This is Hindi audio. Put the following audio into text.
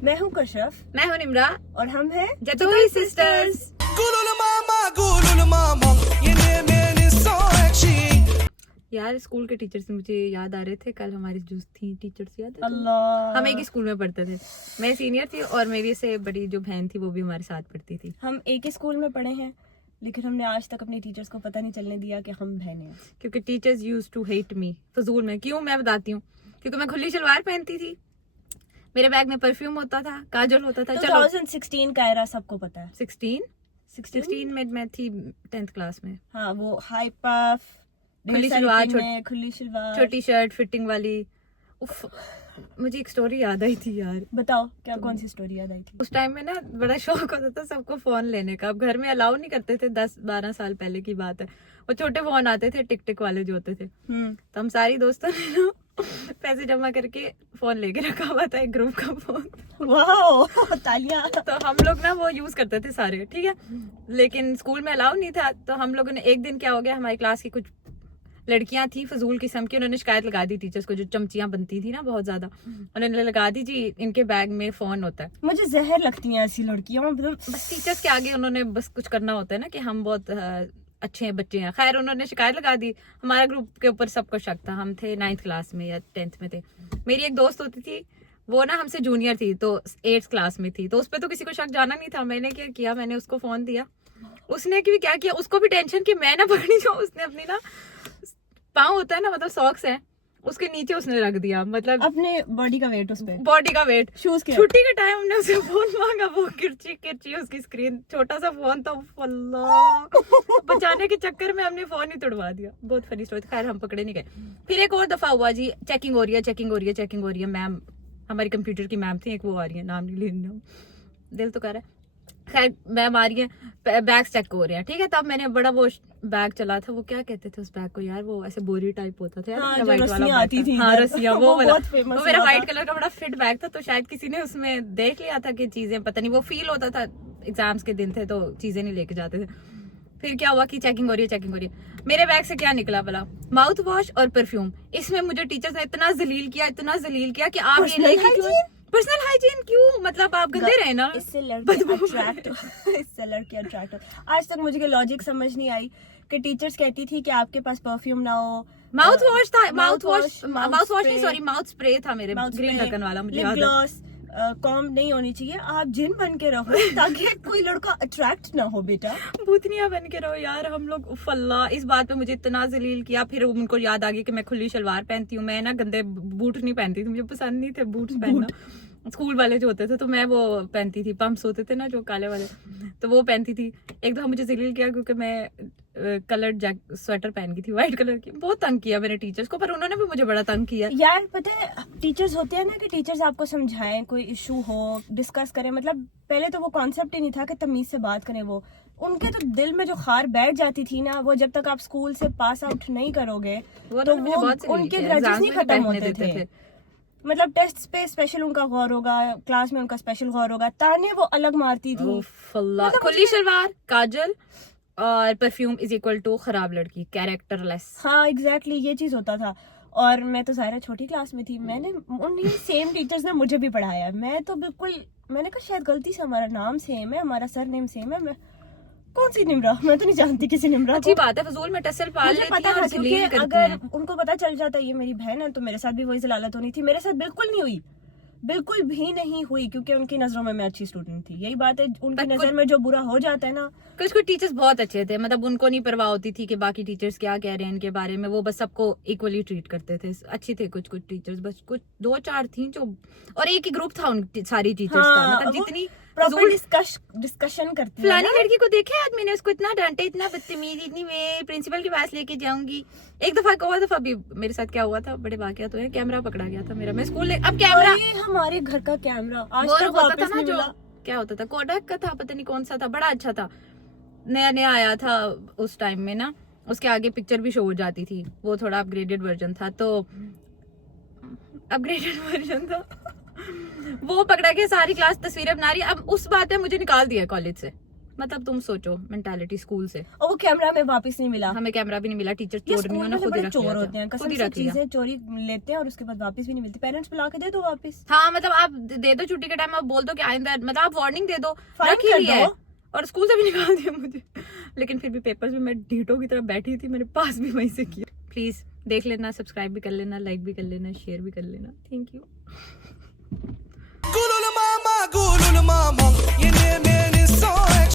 मैं हूँ कशफ। मैं हूँ निम्रा और हम हैं जतोई सिस्टर्स। यार स्कूल के टीचर्स मुझे याद आ रहे थे। कल हमारी जो थी टीचर्स याद है अल्लाह, हम एक ही स्कूल में पढ़ते थे। मैं सीनियर थी और मेरी से बड़ी जो बहन थी वो भी हमारे साथ पढ़ती थी। हम एक ही स्कूल में पढ़े हैं, लेकिन हमने आज तक अपने टीचर्स को पता नहीं चलने दिया कि हम बहनें हैं। क्योंकि teachers used to hate me फजूल में। क्यों, मैं बताती हूँ। क्योंकि मैं खुली शलवार पहनती थी, मेरे बैग में परफ्यूम होता था, काजल होता था। 2016 का एरा सबको पता है। 16 में मैं थी 10th क्लास में। हाँ, वो हाई पफ, खुली शलवार, खुली शलवार, छोटी शर्ट फिटिंग वाली। उफ, मुझे एक स्टोरी याद आई थी यार। बताओ क्या, कौन सी स्टोरी याद आई थी? उस टाइम में ना बड़ा शौक होता था सबको फोन लेने का। अब घर में अलाउ नहीं करते थे, 10-12 साल पहले की बात है। वो छोटे फोन आते थे टिक टिक वाले जो होते थे। तो हम सारी दोस्तों ने ना पैसे जमा करके फोन लेके रखा हुआ था, एक ग्रुप का फोन। वाह, तालियां। तो हम लोग ना वो यूज करते थे सारे, ठीक है। लेकिन स्कूल में अलाउ नहीं था। तो हम लोगों ने एक दिन क्या हो गया, हमारी क्लास की कुछ लड़कियां थी फजूल किस्म की, उन्होंने शिकायत लगा दी टीचर्स को। जो चमचियां बनती थी ना बहुत ज्यादा, उन्होंने लगा दी जी इनके बैग में फोन होता है। मुझे जहर लगती हैं ऐसी लड़कियां। बस टीचर्स के आगे उन्होंने बस कुछ करना होता है ना कि हम बहुत अच्छे बच्चे हैं। खैर उन्होंने शिकायत लगा दी। हमारा ग्रुप के ऊपर सबको शक था। हम थे 9th क्लास में या 10th में थे। मेरी एक दोस्त होती थी, वो ना हमसे जूनियर थी, तो 8th क्लास में थी। तो उस पर तो किसी को शक जाना नहीं था। मैंने क्या किया, मैंने उसको फोन दिया। उसने भी क्या किया, उसको भी टेंशन कि मैं ना पकड़ी जाऊं। उसने अपनी ना पाँव होता है ना, मतलब सॉक्स है, उसके नीचे उसने रख दिया, मतलब अपने बॉडी का वेट उस पे, बॉडी का वेट। शूज के छुट्टी के टाइम हमने उसे फोन मांगा, वो किरची उसकी स्क्रीन, छोटा सा फोन था। अल्लाह, बचाने के चक्कर में हमने फोन ही तोड़वा दिया। बहुत फनी स्टोरी। खैर हम पकड़े नहीं गए। फिर एक और दफा हुआ जी, चेकिंग हो रही है। मैम, हमारी कंप्यूटर की मैम थी एक, वो आ रही है, नाम नहीं लेना, दिल तो कर रहा है। खैर मैम आ रही है, बैग्स चेक हो रहे हैं, ठीक है। तब मैंने बड़ा वो बैग चला था, वो क्या कहते थे उस बैग को यार, वो ऐसे बोरी टाइप होता था यार। हाँ, वाइट वाला आती थी। हाँ, रस्सियां, वो वाला। वो मेरा व्हाइट कलर का बड़ा फिट बैग था। तो शायद किसी ने उसमें देख लिया था कि चीजें, पता नहीं, वो फील होता था, एग्जाम्स के दिन थे तो चीजें नहीं लेके जाते थे। फिर क्या हुआ कि चेकिंग हो रही है। मेरे बैग से क्या निकला भला, माउथ वॉश और परफ्यूम। इसमें मुझे टीचर्स ने इतना जलील किया कि आप ये लेके क्यों, पर्सनल हाइजीन क्यों, मतलब आप गंदे रहे ना। इससे लड़के अट्रैक्ट आज तक मुझे लॉजिक समझ नहीं आई कि टीचर्स कहती थी कि आपके पास परफ्यूम ना हो। माउथ वॉश था, माउथ स्प्रे था मेरे, ग्रीन ढक्कन वाला, मुझे याद है। कॉम्ब नहीं होनी चाहिए। आप जिन बन के रहो ताकि कोई लड़का अट्रैक्ट ना हो बेटा। भूतनिया बन के रहो यार हम लोग। उफ अल्लाह, इस बात पे मुझे इतना जलील किया। फिर उनको याद आ गया कि मैं खुली शलवार पहनती हूँ, मैं ना गंदे बूट नहीं पहनती थी, मुझे पसंद नहीं थे बूट्स पहनना। स्कूल वाले जो होते थे तो मैं वो पहनती थी, पंप्स होते थे ना जो काले वाले, तो वो पहनती थी। एक दफा मुझे जलील किया क्योंकि मैं कलर्ड स्वेटर पहन गई थी, व्हाइट कलर की। बहुत तंग किया मैंने टीचर्स को, पर उन्होंने भी मुझे बड़ा तंग किया यार। पता है टीचर्स होते हैं ना कि टीचर्स आपको समझाएं, कोई इशू हो डिस्कस करें। मतलब पहले तो वो कॉन्सेप्ट ही नहीं था कि तमीज से बात करें। वो उनके तो दिल में जो खार बैठ जाती थी ना, वो जब तक आप स्कूल से पास आउट नहीं करोगे तो वो उनके ग्रजेस नहीं खत्म होते थे। मतलब टेस्ट पे स्पेशल उनका गौर होगा, क्लास में उनका स्पेशल गौर होगा, ताने वो अलग मारती थी। मतलब खुली शलवार, काजल और परफ्यूम इज इक्वल टू खराब लड़की, कैरेक्टरलेस। हाँ एग्जैक्टली, ये चीज होता था। और मैं तो ज़ाहिर छोटी क्लास में थी, मैंने उन्हीं सेम टीचर्स ने मुझे भी पढ़ाया। मैं तो बिल्कुल, मैंने कहा शायद गलती से हमारा नाम सेम है, हमारा सरनेम सेम है। मैं कौन सी निम्रा, मैं तो नहीं जानती किसी निम्रा। अच्छी बात है, फजूल में टसल पाल लेती पता है और क्योंकि अगर उनको पता चल जाता ये मेरी बहन है तो मेरे साथ भी वही जलालत होनी थी। मेरे साथ बिल्कुल नहीं हुई, बिल्कुल भी नहीं हुई, क्योंकि उनकी नजरों में मैं अच्छी स्टूडेंट थी। यही बात है, उनकी नजर में जो बुरा हो जाता है ना। कुछ टीचर्स बहुत अच्छे थे, मतलब उनको नहीं परवाह होती थी कि बाकी टीचर्स क्या कह रहे हैं इनके बारे में। वो बस सबको इक्वली ट्रीट करते थे। अच्छी थे कुछ टीचर्स, बस कुछ 2-4 थी जो, और एक ही ग्रुप था उन सारी टीचर्स का। मतलब जितनी डिस्कशन करती है। फलानी लड़की को देखे आज मैंने, उसको इतना डांटे, इतना बदतमीज, इतनी मैं प्रिंसिपल के पास लेके जाऊंगी। एक दफा भी मेरे साथ क्या हुआ था, बड़े वाकया तो है, कैमरा पकड़ा गया था मेरा। मैं स्कूल अब कैमरा, हमारे घर का कैमरा आज तक होता था ना, जो क्या होता था, कोडक का था, पता नहीं कौन सा था, बड़ा अच्छा था, नया आया था उस टाइम में ना। उसके आगे पिक्चर भी शो हो जाती थी, वो थोड़ा अपग्रेडेड वर्जन था। तो अपग्रेडेड वर्जन था वो पकड़ा के सारी क्लास तस्वीरें बना रही। अब उस बात पे मुझे निकाल दिया कॉलेज से। मतलब तुम सोचो मेंटालिटी स्कूल से, और वो कैमरा में वापस नहीं मिला। हमें कैमरा भी नहीं मिला, टीचर ये चोर नहीं स्कूल होना, में खुद ही बड़े रख चोर लिया होते हैं, था, खुद कसम ही से रख लिया। चीजें चोरी लेते हैं और उसके बाद वापस भी नहीं मिलती। पेरेंट्स बुला के दे दो वापस, हाँ मतलब आप दे दो छुट्टी के टाइम, आप बोल दो कि आइंदा, मतलब आप वार्निंग दे दो, फाइन रख ही कर लिया है, दो। और स्कूल से भी निकाल दिया मुझे। लेकिन फिर भी पेपर्स में मैं ढीठों की तरह बैठी थी, मैंने पास भी वहीं से किया। प्लीज देख लेना, सब्सक्राइब भी कर लेना, लाइक भी कर लेना, शेयर भी कर लेना। Thank you.